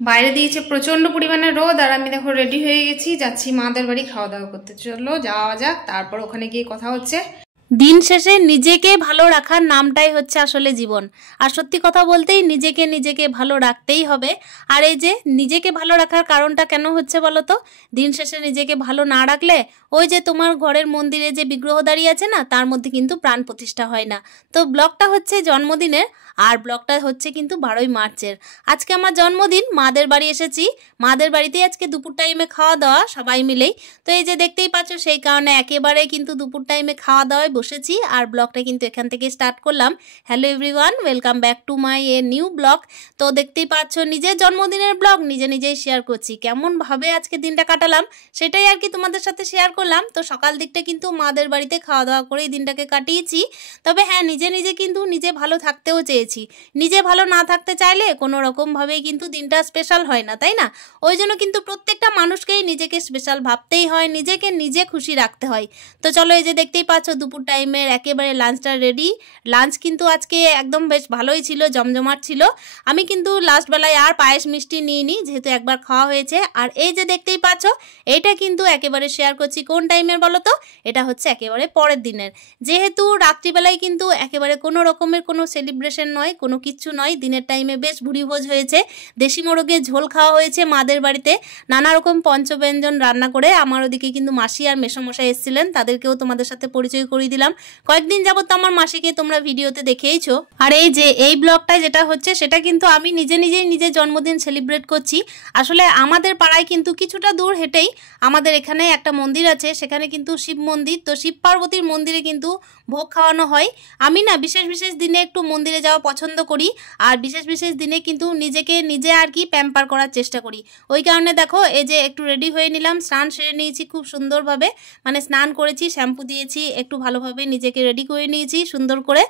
বাইরে দিয়েছে প্রচন্ড পরিমাণে রোদ, আর আমি দেখো রেডি হয়ে গেছি, যাচ্ছি মাদের বাড়ি খাওয়া দাওয়া করতে। চলো যাওয়া যাক, তারপর ওখানে গিয়ে কথা হচ্ছে। দিন শেষে নিজেকে ভালো রাখার নামটাই হচ্ছে আসলে জীবন। আর সত্যি কথা বলতেই নিজেকে ভালো রাখতেই হবে। আর এই যে নিজেকে ভালো রাখার কারণটা কেন হচ্ছে বলো তো? দিন শেষে নিজেকে ভালো না রাখলে ওই যে তোমার ঘরের মন্দিরে যে বিগ্রহ দাঁড়িয়ে আছে না, তার মধ্যে কিন্তু প্রাণ প্রতিষ্ঠা হয় না। তো ব্লগটা হচ্ছে জন্মদিনের, আর ব্লগটা হচ্ছে কিন্তু 12ই মার্চের। আজকে আমার জন্মদিন, মাদের বাড়ি এসেছি। মাদের বাড়িতেই আজকে দুপুর টাইমে খাওয়া দাওয়া সবাই মিলেই। তো এই যে দেখতেই পাচ্ছ, সেই কারণে একেবারে কিন্তু দুপুর টাইমে খাওয়া দাওয়ায় বসেছি, আর ব্লগটা কিন্তু এখান থেকে স্টার্ট করলাম। Hello everyone, welcome back to my new blog. তো দেখতেই পাচ্ছ নিজের জন্মদিনের ব্লগ নিজেই শেয়ার করছি। কেমনভাবে আজকে দিনটা কাটালাম সেটাই আর কি তোমাদের সাথে শেয়ার করলাম। তো সকাল দিকটা কিন্তু মাদের বাড়িতে খাওয়া দাওয়া করেই দিনটাকে কাটিয়েছি। তবে হ্যাঁ, নিজে কিন্তু নিজে ভালো থাকতেও চেয়েছি। নিজে ভালো না থাকতে চাইলে কোনো রকমভাবেই কিন্তু দিনটা স্পেশাল হয় না, তাই না? ওই জন্য কিন্তু প্রত্যেকটা মানুষকেই নিজেকে স্পেশাল ভাবতেই হয়, নিজেকে নিজে খুশি রাখতে হয়। তো চলো, এই যে দেখতেই পাচ্ছ দুপুর টাইমের একেবারে লাঞ্চটা রেডি। লাঞ্চ কিন্তু আজকে একদম বেশ ভালোই ছিল, জমজমাট ছিল। আমি কিন্তু লাস্ট বেলায় আর পায়েস মিষ্টি নিইনি, যেহেতু একবার খাওয়া হয়েছে। আর এই যে দেখতেই পাচ্ছ, এইটা কিন্তু একেবারে শেয়ার করছি কোন টাইমের বলো তো? এটা হচ্ছে একেবারে পরের দিনের। যেহেতু রাত্রিবেলায় কিন্তু একেবারে কোনো রকমের কোনো সেলিব্রেশন নয়, কোনো কিচ্ছু নয়। দিনের টাইমে বেশ ভুরিভোজ হয়েছে, দেশি মোরগের ঝোল খাওয়া হয়েছে মাদের বাড়িতে, নানা রকম পঞ্চব্যঞ্জন রান্না করে। আমার ওদিকে কিন্তু মাসি আর মেসোমশাই এসেছিলেন, তাদেরকেও তোমাদের সাথে পরিচয় করিয়ে দিলাম। কয়েকদিন যাবত তো আমার মাসিকে তোমরা ভিডিওতে দেখেইছো। আর এই যে এই ব্লগটা যেটা হচ্ছে, সেটা কিন্তু আমি নিজের জন্মদিন সেলিব্রেট করছি। আসলে আমাদের পাড়ায় কিন্তু কিছুটা দূর হেঁটেই আমাদের এখানে একটা মন্দির আছে, সেখানে কিন্তু শিব মন্দির। তো শিব পার্বতীর মন্দিরে কিন্তু ভোগ খাওয়ানো হয়। আমি না বিশেষ দিনে একটু মন্দিরে যাওয়া পছন্দ করি, আর বিশেষ দিনে কিন্তু নিজেকে নিজে আর কি প্যাম্পার করার চেষ্টা করি। ওই কারণে দেখো এই যে একটু রেডি হয়ে নিলাম, স্নান সেরে নিয়েছি খুব সুন্দরভাবে, মানে স্নান করেছি, শ্যাম্পু দিয়েছি, একটু ভালোভাবে নিজেকে রেডি করে নিয়েছি সুন্দর করে।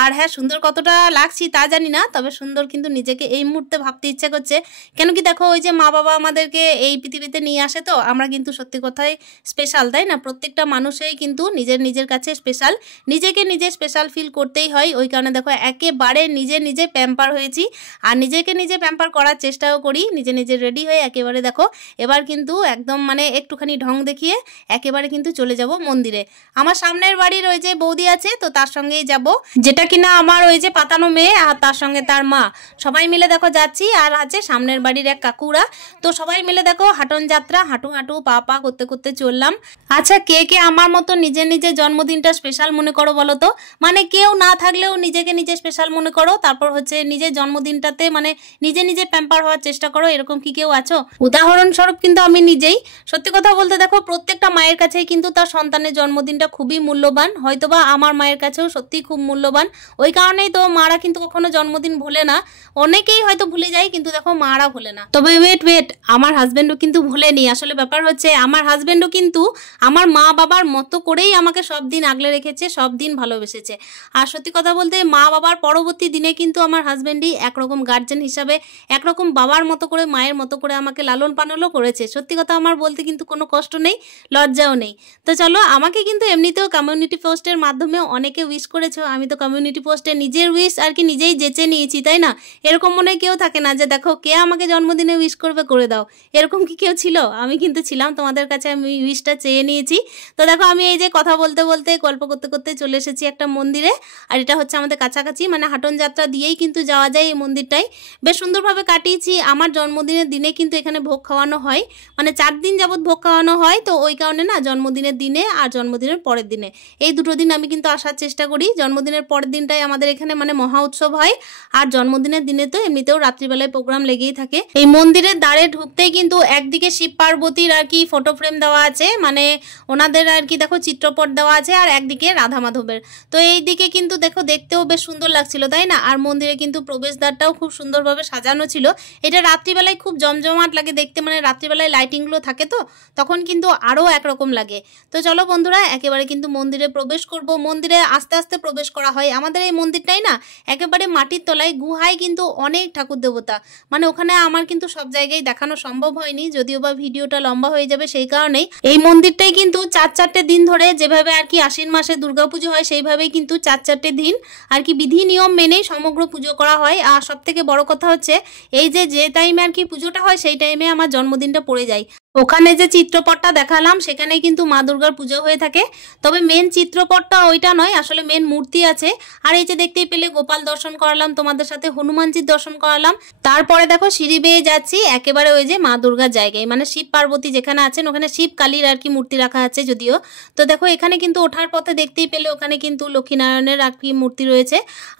আর হ্যাঁ, সুন্দর কতটা লাগছি তা জানি না, তবে সুন্দর কিন্তু নিজেকে এই মুহূর্তে ভাবতে ইচ্ছা করছে। কেন কি দেখো, ওই যে মা বাবা আমাদেরকে এই পৃথিবীতে নিয়ে আসে, তো আমরা কিন্তু সত্যি কথাই স্পেশাল, তাই না? প্রত্যেকটা মানুষই কিন্তু নিজের কাছে স্পেশাল, নিজেকে নিজে স্পেশাল ফিল করতেই হয়। ওই কারণে দেখো একেবারে নিজে প্যাম্পার হয়েছি, আর নিজেকে নিজে প্যাম্পার করার চেষ্টাও করি। নিজে রেডি হয়ে একেবারে দেখো এবার কিন্তু একদম মানে একটুখানি ঢং দেখিয়ে একেবারে কিন্তু চলে যাব মন্দিরে। আমার সামনের বাড়ির ওই যে বৌদি আছে, তো তার সঙ্গেই যাব, যেটা কিনা আমার ওই যে পাতানো মেয়ে, আর তার সঙ্গে তার মা, সবাই মিলে দেখো যাচ্ছি। আর আছে সামনের বাড়ির এক কাকুরা। তো সবাই মিলে দেখো হাঁটন যাত্রা, হাঁটু পা করতে চললাম। আচ্ছা, কে আমার মতো নিজের জন্মদিনটা স্পেশাল মনে করো বলো তো? মানে কেউ না থাকলেও নিজেকে নিজে স্পেশাল মনে করো, তারপর হচ্ছে নিজের জন্মদিনটাতে মানে নিজে প্যাম্পার হওয়ার চেষ্টা করো, এরকম কি কেউ আছো? উদাহরণস্বরূপ কিন্তু আমি নিজেই। সত্যি কথা বলতে দেখো, প্রত্যেকটা মায়ের কাছেই কিন্তু তার সন্তানের জন্মদিনটা খুবই মূল্যবান, হয়তোবা আমার মায়ের কাছেও সত্যিই খুব মূল্যবান। ওই কারণেই তো মারা কিন্তু কখনো জন্মদিন ভুলে না। অনেকেই হয়তো ভুলে যায়, কিন্তু দেখো মারা ভুলে না। তবে ওয়েট, আমার হাজবেন্ডও কিন্তু ভুলেনি। আসলে ব্যাপার হচ্ছে, আমার হাজবেন্ডও কিন্তু আমার মা বাবার মতো করেই আমাকে সব দিন আগলে রেখেছে, সব দিন ভালোবেসেছে। আর সত্যি কথা বলতে মা বাবার পরবর্তী দিনে কিন্তু আমার হাজবেন্ডই একরকম গার্জেন হিসাবে, একরকম বাবার মতো করে, মায়ের মতো করে আমাকে লালন পালনও করেছে। সত্যি কথা আমার বলতে কিন্তু কোনো কষ্ট নেই, লজ্জাও নেই। তো চলো, আমাকে কিন্তু এমনিতেও কমিউনিটি পোস্টের মাধ্যমে অনেকে উইশ করেছো। আমি তো কমিউনিটি পোস্টে নিজের উইশ আর কি নিজেই যেচে নিয়েছি, তাই না? এরকম মনে কেউ থাকে না যে দেখো কে আমাকে জন্মদিনে উইশ করবে, করে দাও, এরকম কি কেউ ছিল? আমি কিন্তু ছিলাম, তোমাদের কাছে আমি উইশটা চেয়ে নিয়েছি। তো দেখো আমি এই যে কথা বলতে গল্প করতে চলে এসেছি একটা মন্দিরে। আর এটা হচ্ছে আমাদের কাছাকাছি, মানে হাঁটন যাত্রা দিয়েই কিন্তু যাওয়া যায় এই মন্দিরটাই। বেশ সুন্দরভাবে কাটিয়েছি। আমার জন্মদিনের দিনে কিন্তু এখানে ভোগ খাওয়ানো হয়, মানে 4 দিন যাবত ভোগ খাওয়ানো হয়। তো ওই কারণে না জন্মদিনের দিনে আর জন্মদিনের পরের দিনে, এই দুটো দিন আমি কিন্তু আসার চেষ্টা করি। জন্মদিনের পরের দিনটাই আমাদের এখানে মানে মহা উৎসব হয়, আর জন্মদিনের দিনে তো এমনিতেও রাত্রিবেলায় প্রোগ্রাম লেগেই থাকে। এই মন্দিরের দ্বারে ঢুকতেই কিন্তু একদিকে শিব পার্বতীর আর কি ফটো ফ্রেম দেওয়া আছে, মানে ওনাদের আর কি দেখো চিত্রপট দেওয়া আছে, আর একদিকে রাধা মাধবের। তো এই দিকে কিন্তু দেখো দেখতেও বেশ সুন্দর লাগছিল, তাই না? আর মন্দিরে কিন্তু প্রবেশদ্বারটাও খুব সুন্দরভাবে সাজানো ছিল। এটা রাত্রিবেলায় খুব জমজমাট লাগে দেখতে, মানে রাত্রিবেলায় লাইটিংগুলো থাকে, তো তখন কিন্তু আরও একরকম লাগে। তো চলো বন্ধুরা, একেবারে কিন্তু মন্দিরে প্রবেশ করব। মন্দিরে আস্তে প্রবেশ করা হয়। আমাদের এই মন্দিরটাই না একেবারে মাটির তলায় গুহায় কিন্তু অনেক ঠাকুর দেবতা, মানে ওখানে আমার কিন্তু সব জায়গায় দেখানো সম্ভব হয়নি, যদিও বা ভিডিওটা লম্বা হয়ে যাবে, সেই কারণেই এই মন্দিরটাই কিন্তু 4-4টে দিন ধরে যেভাবে আর কি আশ্বিন মাসে দুর্গা পুজো হয় সেইভাবেই কিন্তু 4 দিন আর কি বিধি নিয়ম মেনেই সমগ্র পুজো করা হয়। আর সব থেকে বড় কথা হচ্ছে এই যে টাইমে আর কি পুজোটা হয় সেই টাইমে আমার জন্মদিনটা পড়ে যায়। ওখানে যে চিত্রপটটা দেখালাম সেখানে কিন্তু মা দুর্গার পুজো হয়ে থাকে, তবে মেন চিত্রপটটা ওইটা নয়, আসলে মেন মূর্তি আছে। আর এই যে দেখতেই পেলে গোপাল দর্শন করালাম তোমাদের সাথে, হনুমানজির দর্শন করালাম। তারপরে দেখো সিঁড়ি বেয়ে যাচ্ছি একেবারে ওই যে মা দুর্গার জায়গায়, মানে শিব পার্বতী যেখানে আছেন ওখানে শিব কালীর আর কি মূর্তি রাখা আছে যদিও। তো দেখো এখানে কিন্তু ওঠার পথে দেখতেই পেলে ওখানে কিন্তু লক্ষ্মীনারায়ণের আর কি মূর্তি রয়েছে।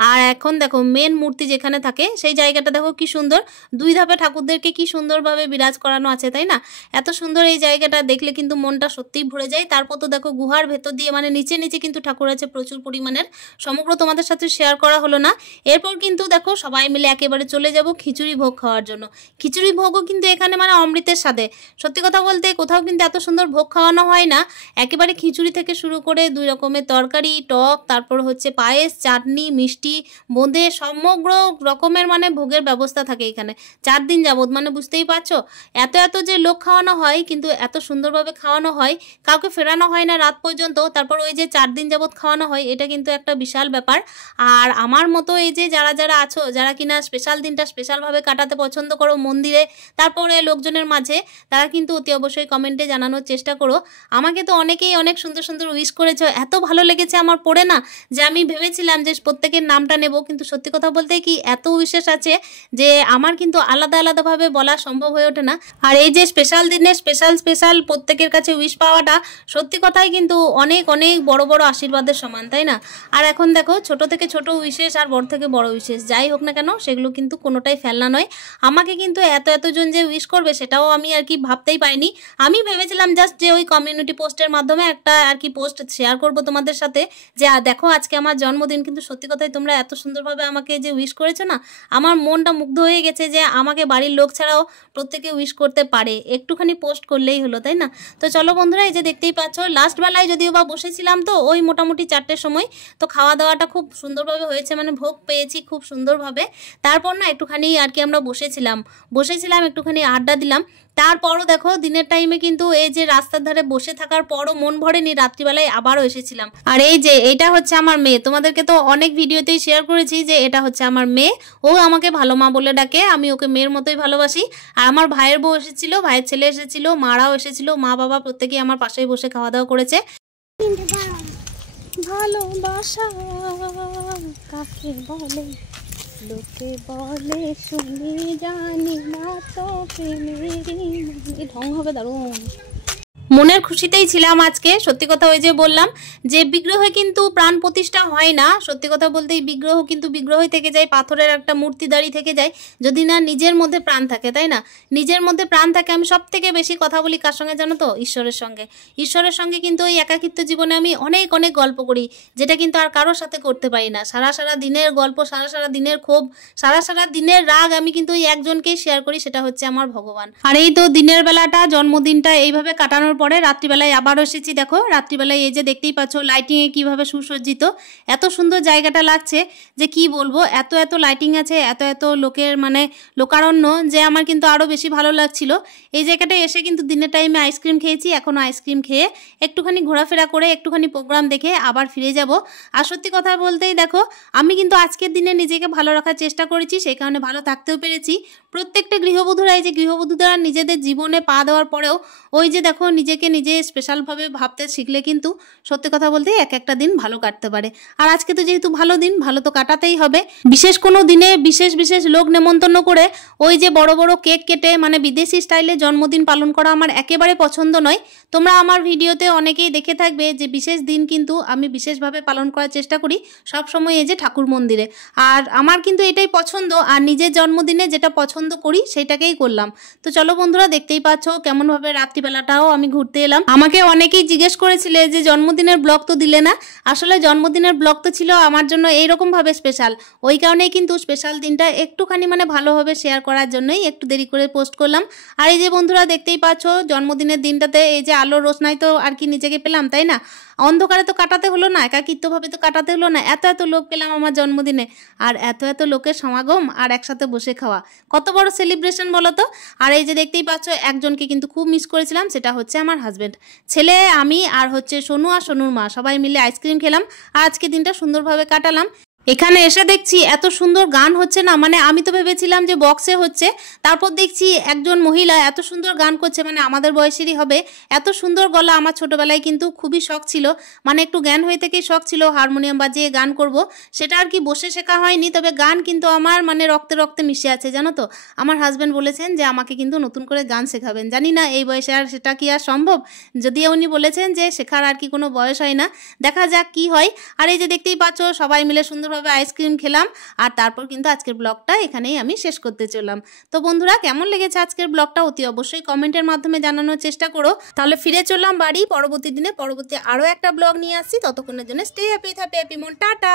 আর এখন দেখো মেন মূর্তি যেখানে থাকে সেই জায়গাটা দেখো কি সুন্দর, 2 ধাপে ঠাকুরদেরকে কি সুন্দরভাবে বিরাজ করানো আছে, তাই না? এত সুন্দর এই জায়গাটা দেখলে কিন্তু মনটা সত্যিই ভরে যায়। তারপর তো দেখো গুহার ভেতর দিয়ে মানে নিচে নিচে কিন্তু ঠাকুর আছে প্রচুর পরিমাণের, সমগ্র তোমাদের সাথে শেয়ার করা হলো না। এরপর কিন্তু দেখো সবাই মিলে একেবারে চলে যাব খিচুড়ি ভোগ খাওয়ার জন্য। খিচুড়ি ভোগও কিন্তু এখানে মানে অমৃতের স্বাদে, সত্যি কথা বলতে কোথাও কিন্তু এত সুন্দর ভোগ খাওয়ানো হয় না। একেবারে খিচুড়ি থেকে শুরু করে 2 রকমের তরকারি, টক, তারপর হচ্ছে পায়েস, চাটনি, মিষ্টি, বোঁদে, সমগ্র রকমের মানে ভোগের ব্যবস্থা থাকে এখানে 4 দিন যাবত। মানে বুঝতেই পারছো এত যে লোক খাওয়ানো হয়, কিন্তু এত সুন্দরভাবে খাওয়ানো হয়, কাউকে ফেরানো হয় না রাত পর্যন্ত। তারপর ওই যে 4 দিন যাবত খাওয়ানো হয়, এটা কিন্তু একটা বিশাল ব্যাপার। আর আমার মতো এই যে যারা আছো, যারা কিনা স্পেশাল দিনটা স্পেশালভাবে কাটাতে পছন্দ করো মন্দিরে তারপরে লোকজনের মাঝে, তারা কিন্তু অতি অবশ্যই কমেন্টে জানানোর চেষ্টা করো। আমাকে তো অনেকেই অনেক সুন্দর সুন্দর উইশ করেছো, এত ভালো লেগেছে আমার পড়ে না, যে আমি ভেবেছিলাম যে প্রত্যেকের নামটা নেব, কিন্তু সত্যি কথা বলতে কি এত উইশেষ আছে যে আমার কিন্তু আলাদাভাবে বলা সম্ভব হয়ে ওঠে না। আর এই যে স্পেশাল দিনে স্পেশাল প্রত্যেকের কাছে উইশ পাওয়াটা সত্যি কথাই কিন্তু অনেক বড় আশীর্বাদের সমান, তাই না? আর এখন দেখো ছোট থেকে ছোট উইশেষ আর বড় থেকে বড় উইশেষ যাই হোক না কেন সেগুলো কিন্তু কোনোটাই ফেলনা নয়। আমাকে কিন্তু এতজন যে উইশ করবে সেটাও আমি আর কি ভাবতেই পারিনি। আমি ভেবেছিলাম জাস্ট যে ওই কমিউনিটি পোস্টের মাধ্যমে একটা আর কি পোস্ট শেয়ার করব তোমাদের সাথে, যে দেখো আজকে আমার জন্মদিন, কিন্তু সত্যি কথাই তোমরা এত সুন্দরভাবে আমাকে যে উইশ করেছো না, আমার মনটা মুগ্ধ হয়ে গেছে যে আমাকে বাড়ির লোক ছাড়াও প্রত্যেকে উইশ করতে পারে, একটুখানি পোস্ট করলেই হলো, তাই না? তো চলো বন্ধুরা, এই যে দেখতেই পাচ্ছ লাস্ট বেলায় যদিও বা বসেছিলাম, তো ওই মোটামুটি 4টের সময়, তো খাওয়া দাওয়াটা খুব সুন্দরভাবে হয়েছে, মানে ভোগ পেয়েছি খুব সুন্দরভাবে। তারপর না একটুখানি আর কি আমরা বসেছিলাম একটুখানি আড্ডা দিলাম। তারপরও দেখো দিনের টাইমে কিন্তু এই যে রাস্তার ধারে বসে থাকার পরও মন ভরেনি, রাত্রিবেলায় আবারও এসেছিলাম। আর এই যে এটা হচ্ছে আমার মেয়ে, তোমাদেরকে তো অনেক ভিডিওতেই শেয়ার করেছি যে এটা হচ্ছে আমার মেয়ে, ও আমাকে ভালো মা বলে ডাকে, আমি ওকে মেয়ের মতোই ভালোবাসি। আর আমার ভাইয়ের বউ এসেছিল, ভাইয়ের ছেলে এসেছিল, মারাও এসেছিল, মা বাবা প্রত্যেকেই আমার পাশেই বসে খাওয়া দাওয়া করেছে। ভালোবাসা কাকে বলে, লোকে বলে শুনি জানি না, তো প্রেমেরই ঢং হবে দারুণ। মনের খুশিতেই ছিলাম আজকে। সত্যি কথা ওই যে বললাম যে বিগ্রহে কিন্তু প্রাণ প্রতিষ্ঠা হয় না, সত্যি কথা বলতে এই বিগ্রহ কিন্তু বিগ্রহই থেকে যায়, পাথরের একটা মূর্তি দাঁড়িয়ে থেকে যায়, যদি না নিজের মধ্যে প্রাণ থাকে, তাই না? নিজের মধ্যে প্রাণ থাকে। আমি সব থেকে বেশি কথা বলি কার সঙ্গে জানো তো? ঈশ্বরের সঙ্গে কিন্তু ওই একাকিত্ব জীবনে আমি অনেক গল্প করি, যেটা কিন্তু আর কারোর সাথে করতে পারি না। সারা দিনের গল্প, সারা দিনের ক্ষোভ, সারা দিনের রাগ আমি কিন্তু ওই একজনকেই শেয়ার করি, সেটা হচ্ছে আমার ভগবান। আর এই তো দিনের বেলাটা জন্মদিনটা এইভাবে কাটানোর পরে রাত্রিবেলায় আবারও এসেছি। দেখো রাত্রিবেলায় এই যে দেখতেই পাচ্ছ লাইটিংয়ে কিভাবে সুসজ্জিত, এত সুন্দর জায়গাটা লাগছে যে কি বলবো, এত লাইটিং আছে, এত লোকের মানে লোকারণ্য, যে আমার কিন্তু আরও বেশি ভালো লাগছিল। এই জায়গাটায় এসে কিন্তু দিনের টাইমে আইসক্রিম খেয়েছি, এখনও আইসক্রিম খেয়ে একটুখানি ঘোরাফেরা করে একটুখানি প্রোগ্রাম দেখে আবার ফিরে যাব। আর সত্যি কথা বলতেই দেখো আমি কিন্তু আজকের দিনে নিজেকে ভালো রাখার চেষ্টা করেছি, সেই কারণে ভালো থাকতেও পেরেছি। প্রত্যেকটা গৃহবধূরা এই যে গৃহবধূরা নিজেদের জীবনে পা দেওয়ার পরেও ওই যে দেখো নিজেকে নিজে স্পেশালভাবে ভাবতে শিখলে কিন্তু সত্যি কথা বলতে একটা দিন ভালো কাটতে পারে। আর আজকে তো যেহেতু ভালো দিন, ভালো তো কাটাতেই হবে। বিশেষ কোনো দিনে বিশেষ লোক নেমন্তন্ন করে ওই যে বড় কেক কেটে মানে বিদেশি স্টাইলে জন্মদিন পালন করা আমার একেবারে পছন্দ নয়। তোমরা আমার ভিডিওতে অনেকেই দেখে থাকবে যে বিশেষ দিন কিন্তু আমি বিশেষভাবে পালন করার চেষ্টা করি সবসময় এই যে ঠাকুর মন্দিরে। আর আমার কিন্তু এটাই পছন্দ, আর নিজের জন্মদিনে যেটা পছন্দ করি সেটাকেই করলাম। তো চলো বন্ধুরা, দেখতেই পাচ্ছ কেমনভাবে রাত্রিবেলাটাও আমি ঘুরতে এলাম। আমাকে অনেকেই জিজ্ঞেস করেছিলে যে জন্মদিনের ব্লগ তো দিলে না। আসলে জন্মদিনের ব্লগ তো ছিল আমার জন্য এইরকমভাবে স্পেশাল, ওই কারণেই কিন্তু স্পেশাল দিনটা একটুখানি মানে ভালোভাবে শেয়ার করার জন্যই একটু দেরি করে পোস্ট করলাম। আর এই যে বন্ধুরা দেখতেই পাচ্ছ জন্মদিনের দিনটাতে এই যে আলোর রোশনাই তো আর কি নিজেকে পেলাম, তাই না? অন্ধকারে তো কাটাতে হলো না, একাকিত্বভাবে তো কাটাতে হলো না, এত এত লোক পেলাম আমার জন্মদিনে, আর এত এত লোকের সমাগম আর একসাথে বসে খাওয়া, কত বড় সেলিব্রেশন বলো তো। আর এই যে দেখতেই পাচ্ছ একজনকে কিন্তু খুব মিস করেছিলাম, সেটা হচ্ছে আমার হাজব্যান্ড। ছেলে, আমি আর হচ্ছে সোনু আর সোনুর মা সবাই মিলে আইসক্রিম খেলাম আর আজকে দিনটা সুন্দরভাবে কাটালাম। এখানে এসে দেখছি এত সুন্দর গান হচ্ছে না, মানে আমি তো ভেবেছিলাম যে বক্সে হচ্ছে, তারপর দেখছি একজন মহিলা এত সুন্দর গান করছে, মানে আমাদের বয়সেরই হবে, এত সুন্দর গলা। আমার ছোটোবেলায় কিন্তু খুবই শখ ছিল, মানে একটু জ্ঞান হয়ে থেকেই শখ ছিল হারমোনিয়াম বাজিয়ে গান করব, সেটা আর কি বসে শেখা হয়নি, তবে গান কিন্তু আমার মানে রক্তে রক্তে মিশে আছে জানো তো। আমার হাজব্যান্ড বলেছেন যে আমাকে কিন্তু নতুন করে গান শেখাবেন, জানি না এই বয়সে আর সেটা কি আর সম্ভব, যদিও উনি বলেছেন যে শেখার আর কি কোনো বয়স হয় না, দেখা যাক কি হয়। আর এই যে দেখতেই পাচ্ছ সবাই মিলে সুন্দরভাবে আইসক্রিম খেলাম, আর তারপর কিন্তু আজকের ব্লগটা এখানেই আমি শেষ করতে চললাম। তো বন্ধুরা, কেমন লেগেছে আজকের ব্লগটা অতি অবশ্যই কমেন্টের মাধ্যমে জানানোর চেষ্টা করো। তাহলে ফিরে চললাম বাড়ি, পরবর্তী দিনে পরবর্তী আরও একটা ব্লগ নিয়ে আসছি, ততক্ষণের জন্য স্টে হ্যাপি, হ্যাপি মন, টাটা।